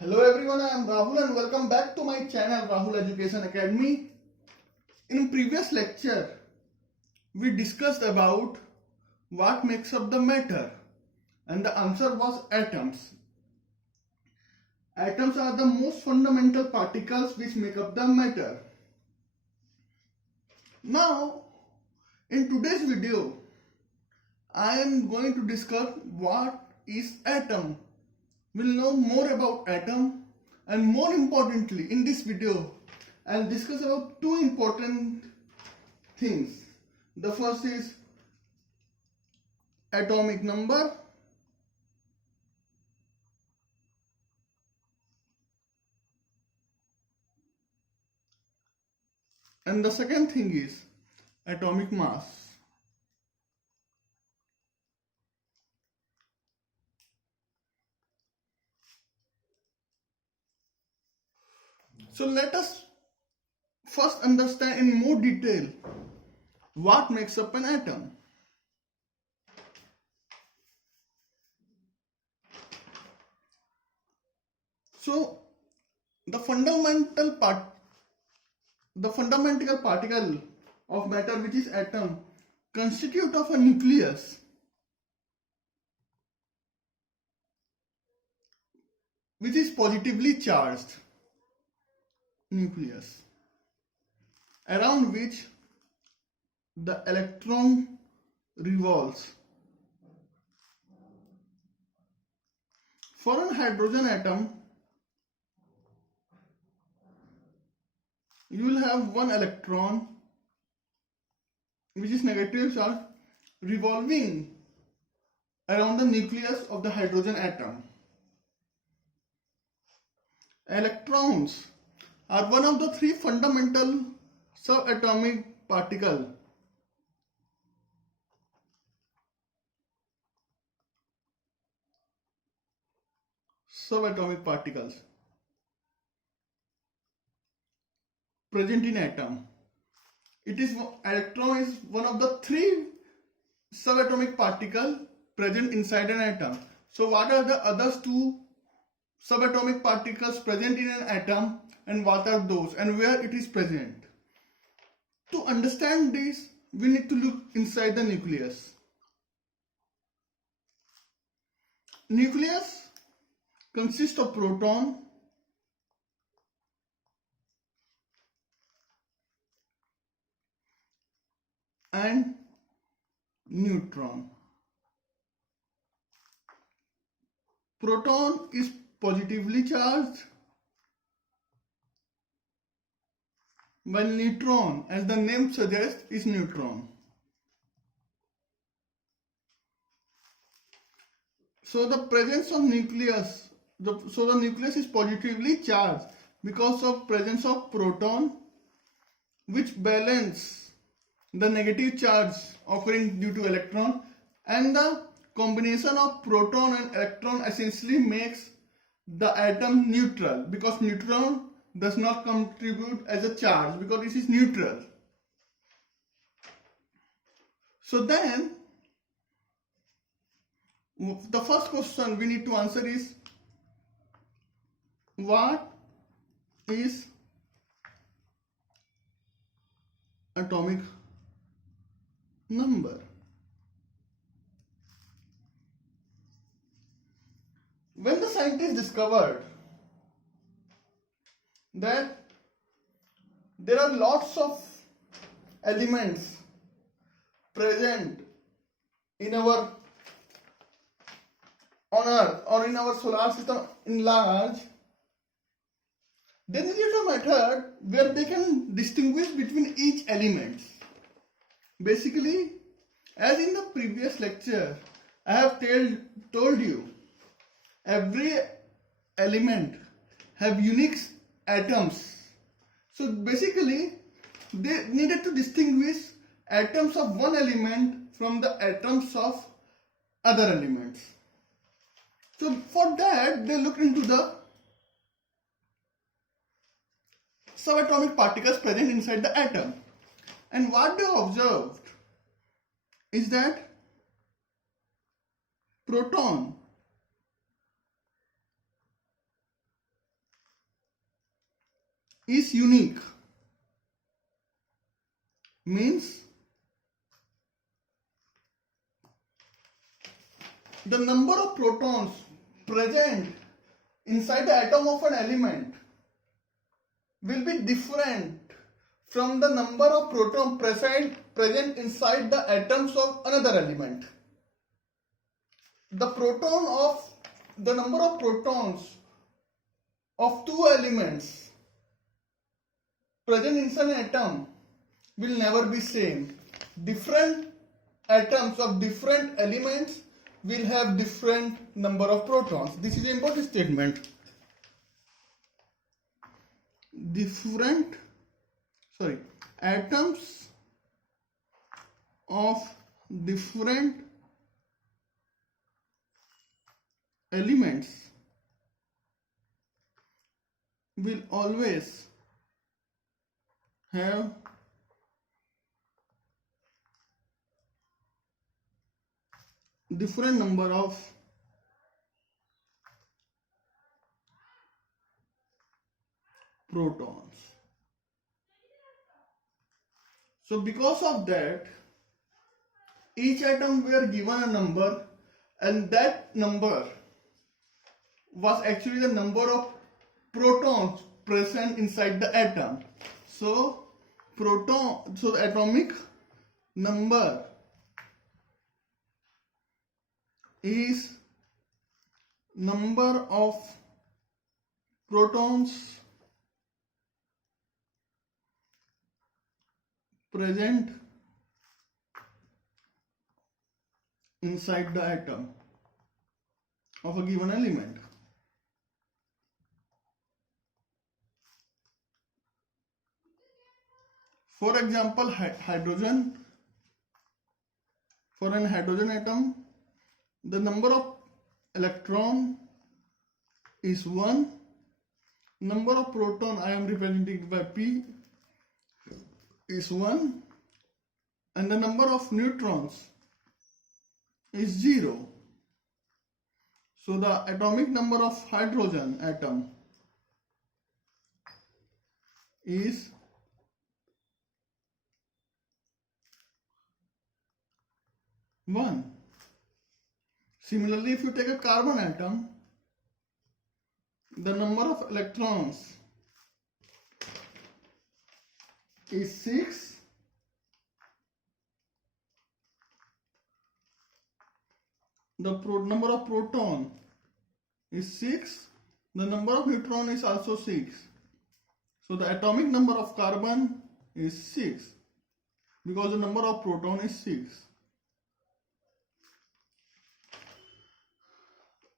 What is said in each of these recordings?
Hello everyone, I am Rahul and welcome back to my channel Rahul Education Academy. In previous lecture, we discussed about what makes up the matter and the answer was atoms. Atoms are the most fundamental particles which make up the matter. Now, in today's video, I am going to discuss what is atom. We'll know more about atom, and more importantly in this video I'll discuss about two important things. The first is atomic number and the second thing is atomic mass. So let us first understand in more detail what makes up an atom. So the fundamental particle of matter, which is atom, constitute of a nucleus which is positively charged nucleus around which the electron revolves. For a hydrogen atom, you will have one electron which is negative charge revolving around the nucleus of the hydrogen atom. Electrons are one of the three fundamental subatomic particles. Present in atom. Electron is one of the three subatomic particles present inside an atom. So what are the other two subatomic particles present in an atom, and what are those and where it is present? To understand this, we need to look inside the nucleus. Nucleus consists of proton, and neutron. Proton is positively charged, while neutron, as the name suggests, is neutron. So the presence of nucleus, so the nucleus is positively charged because of presence of proton, which balance the negative charge occurring due to electron, and the combination of proton and electron essentially makes the atom neutral, because neutron does not contribute as a charge because this is neutral. So then the first question we need to answer is, what is atomic number? When the scientists discovered that there are lots of elements present in our on Earth or in our solar system in large, they needed a method where they can distinguish between each element. Basically, as in the previous lecture, I have told you, every element have unique atoms. So basically, they needed to distinguish atoms of one element from the atoms of other elements. So for that, they looked into the subatomic particles present inside the atom. And what they observed is that proton is unique. Means the number of protons present inside the atom of an element will be different from the number of protons present inside the atoms of another element. The number of protons of two elements present inside an atom will never be same. Different atoms of different elements will have different number of protons. This is an important statement. Atoms of different elements will always have different number of protons. So because of that, each atom were given a number, and that number was actually the number of protons present inside the atom. So the atomic number is number of protons present inside the atom of a given element. For example, hydrogen. For an hydrogen atom, the number of electron is 1. Number of proton I am representing by P is 1, and the number of neutrons is 0. So the atomic number of hydrogen atom is 1. Similarly, if you take a carbon atom, the number of electrons is 6. The number of proton is 6. The number of neutron is also 6. So the atomic number of carbon is 6 because the number of proton is 6.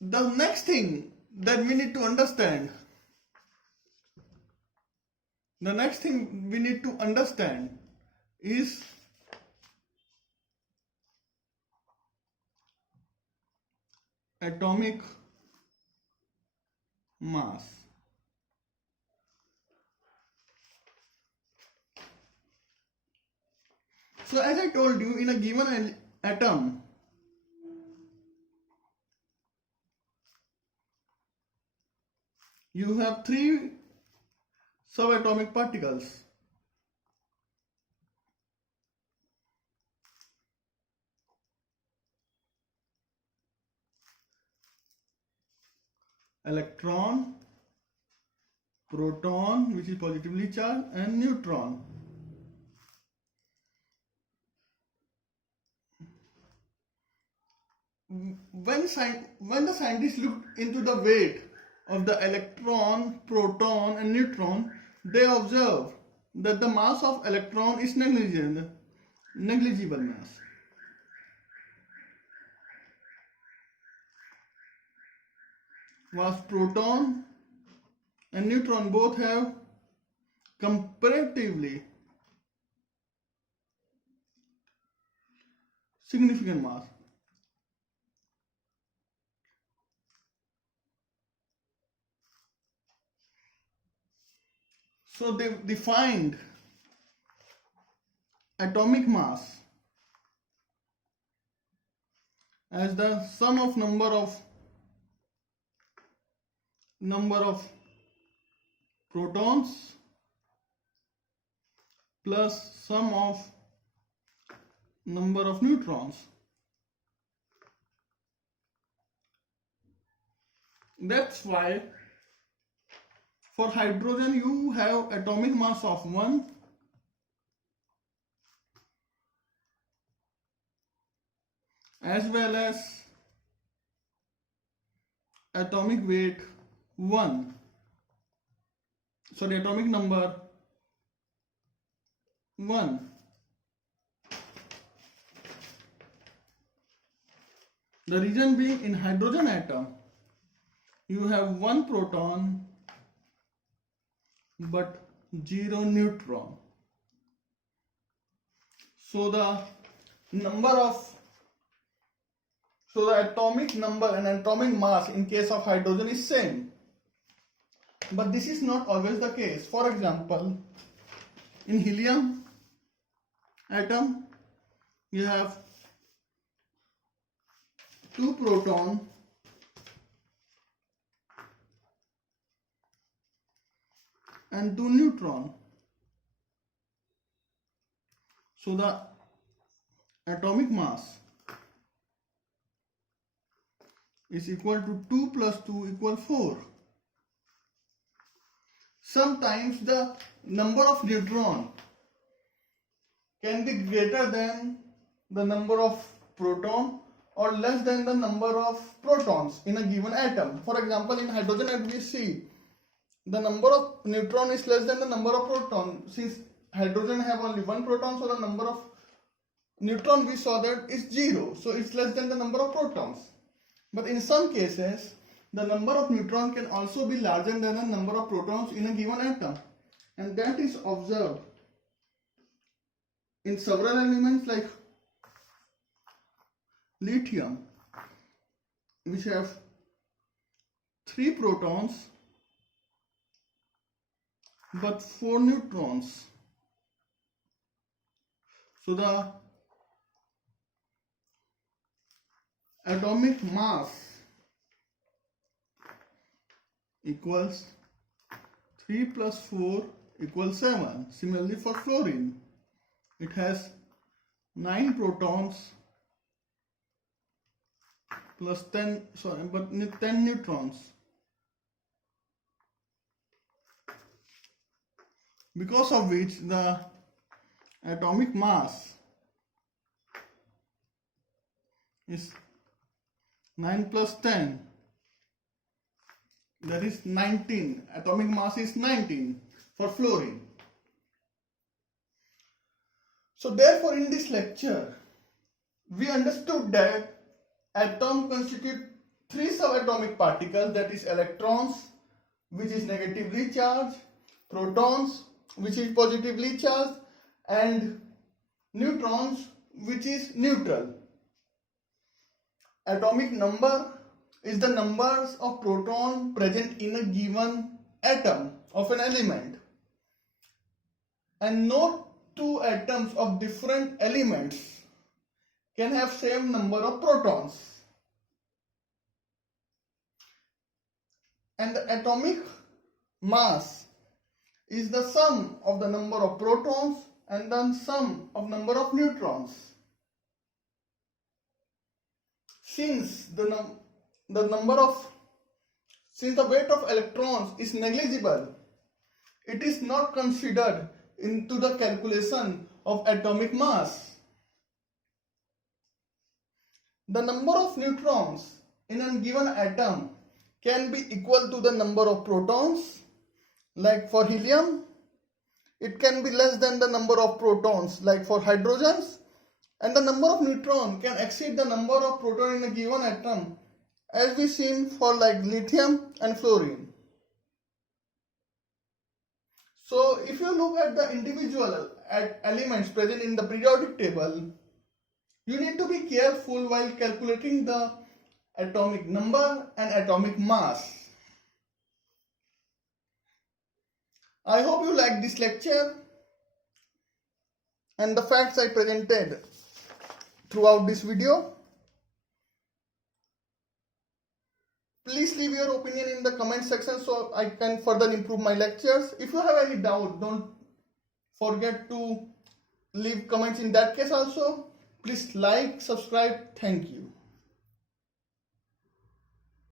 The next thing that we need to understand, is atomic mass. So as I told you, in a given atom, you have 3 subatomic particles. Electron, proton, which is positively charged, and neutron. When the scientists looked into the weight of the electron, proton, and neutron, they observed that the mass of electron is negligible mass. Was proton and neutron both have comparatively significant mass. So they defined atomic mass as the sum of number of protons plus sum of number of neutrons. That's why for hydrogen you have atomic mass of 1, as well as atomic weight 1. Sorry, atomic number 1. The reason being, in hydrogen atom you have 1 proton but 0 neutron. So the atomic number and atomic mass in case of hydrogen is same. But this is not always the case. For example, in helium atom you have 2 proton and 2 neutron. So the atomic mass is equal to 2 plus 2 equal 4. Sometimes the number of neutron can be greater than the number of proton or less than the number of protons in a given atom. For example, in hydrogen atom we see the number of neutron is less than the number of proton. Since hydrogen have only 1 proton, so the number of neutron we saw that is 0. So it's less than the number of protons. But in some cases, the number of neutrons can also be larger than the number of protons in a given atom. And that is observed in several elements like lithium, which have 3 protons but 4 neutrons. So the atomic mass equals 3 plus 4 equals 7. Similarly for fluorine, it has 9 protons plus 10 neutrons. Because of which the atomic mass is 9 plus 10, that is 19. Atomic mass is 19 for fluorine. So therefore in this lecture we understood that atom constitute 3 subatomic particles, that is electrons, which is negatively charged, protons, which is positively charged, and neutrons, which is neutral. Atomic number is the numbers of protons present in a given atom of an element, and no 2 atoms of different elements can have same number of protons. And the atomic mass is the sum of the number of protons and then sum of number of neutrons. Since the weight of electrons is negligible, it is not considered into the calculation of atomic mass. The number of neutrons in a given atom can be equal to the number of protons. Like for helium, it can be less than the number of protons like for hydrogens, and the number of neutron can exceed the number of proton in a given atom, as we seen for like lithium and fluorine. So if you look at the individual elements present in the periodic table, you need to be careful while calculating the atomic number and atomic mass. I hope you like this lecture and the facts I presented throughout this video. Please leave your opinion in the comment section so I can further improve my lectures. If you have any doubt, don't forget to leave comments in that case also. Please like, subscribe. Thank you.